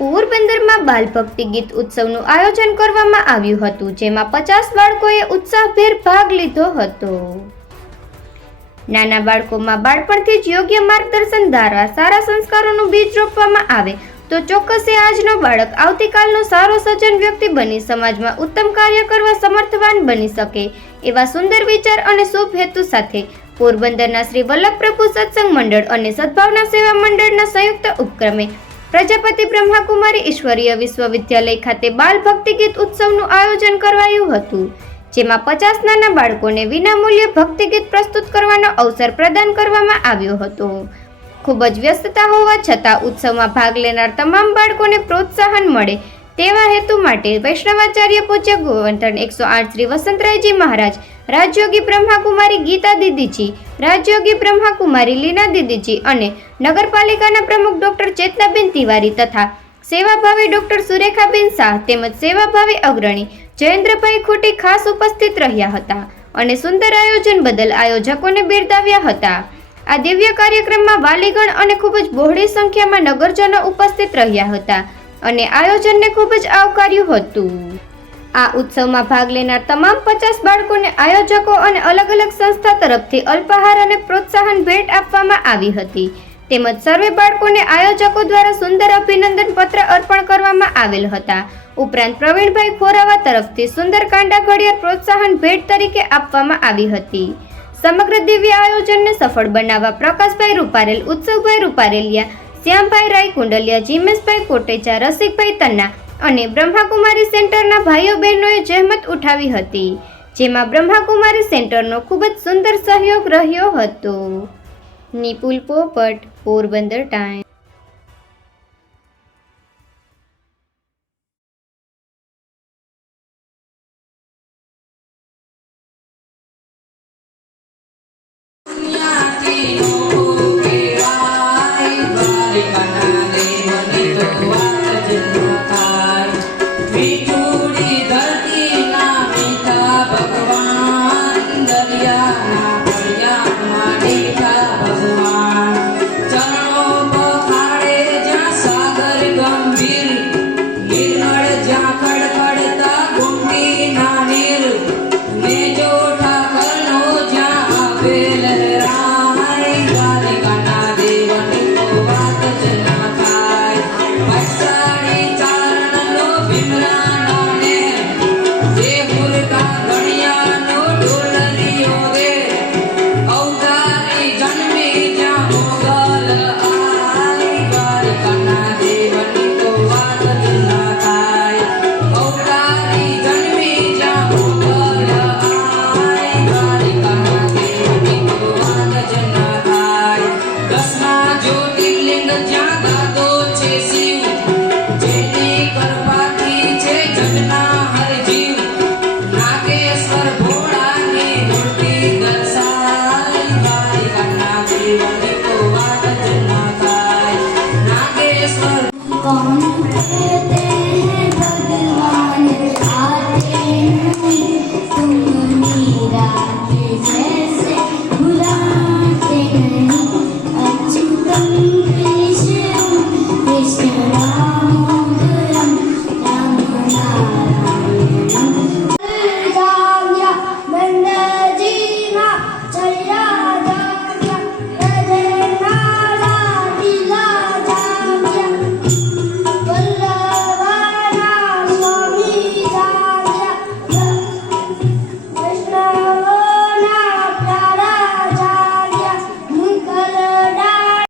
પોરબંદરમાં બાલ ભક્તિ ગીત ઉત્સવનું આયોજન કરવામાં આવ્યું હતું, જેમાં 50 બાળકોએ ઉત્સાહભેર ભાગ લીધો હતો। નાના બાળકોમાં બાળપણથી જ યોગ્ય માર્ગદર્શન દ્વારા સારા સંસ્કારોનું બીજ રોપવામાં આવે તો ચોક્કસ આજનો બાળક આવતીકાલનો સારો સજ્જન વ્યક્તિ બની સમાજમાં ઉત્તમ કાર્ય કરવા સમર્થવાન બની શકે એવા સુંદર વિચાર અને શુભ હેતુ સાથે પોરબંદરના શ્રી વલ્લભપ્રભુ સત્સંગ મંડળ અને સદભાવના સેવા મંડળના સંયુક્ત ઉપક્રમે પ્રજાપતિ બ્રહ્માકુમારી ઈશ્વરીય વિશ્વવિદ્યાલય ખાતે બાલ ભક્તિ ગીત ઉત્સવનું આયોજન કરાયું હતું, જેમાં 50 નાના બાળકોને વિનામૂલ્યે ભક્તિ ગીત પ્રસ્તુત કરવાનો અવસર પ્રદાન કરવામાં આવ્યો હતો। ખૂબ જ વ્યસ્તતા હોવા છતાં ઉત્સવમાં ભાગ લેનાર તમામ બાળકોને પ્રોત્સાહન મળે તેવા હેતુ માટે વૈષ્ણવાચાર્ય પૂજ્ય ગોવર્ધન 108 શ્રી વસંતરાયજી મહારાજ, રાજયોગી બ્રહ્માકુમારી ગીતા દીદીજી, રાજયોગી બ્રહ્માકુમારી લીના દીદીજી અને નગરપાલિકાના પ્રમુખ ડોક્ટર ચેતનાબેન તિવારી તથા સેવાભાવી ડોક્ટર સુરેખાબેન શાહ તેમજ સેવાભાવી અગ્રણી જયેન્દ્રભાઈ ખોટી ખાસ ઉપસ્થિત રહ્યા હતા અને સુંદર આયોજન બદલ આયોજકોને બિરદાવ્યા હતા। આ દિવ્ય કાર્યક્રમમાં વાલીગણ અને ખૂબ જ બહોળી સંખ્યામાં નગરજનો ઉપસ્થિત રહ્યા હતા અને આયોજનને ખૂબ જ આવકાર્યું હતું। આ ઉત્સવમાં ભાગ લેનાર તમામ 50 બાળકોને આયોજકો અને અલગ અલગ સંસ્થા તરફથી અલ્પાહાર અને પ્રોત્સાહન ભેટ આપવામાં આવી હતી, તેમજ સર્વે બાળકોને આયોજકો દ્વારા સુંદર અભિનંદન પત્ર અર્પણ કરવામાં આવેલ હતા। ઉપરાંત પ્રવીણભાઈ ખોરાવા તરફથી સુંદર કાંડા ઘડિયાળ પ્રોત્સાહન ભેટ તરીકે આપવામાં આવી હતી। સમગ્ર દિવ્ય આયોજનને સફળ બનાવવા પ્રકાશભાઈ રૂપારેલ, ઉત્સવભાઈ રૂપારેલિયા, શ્યામભાઈ રાય કુંડલિયા, જીમેશભાઈ કોટેચા, રસિકભાઈ તન્ના અને બ્રહ્માકુમારી સેન્ટરના ભાઈઓ બહેનોએ જહેમત ઉઠાવી હતી, જેમાં બ્રહ્માકુમારી સેન્ટરનો ખૂબ જ સુંદર સહયોગ રહ્યો હતો। નિપુલ પોપટ, પોરબંદર ટાઈમ્સ। कौन कहते हैं भगवान आते नहीं।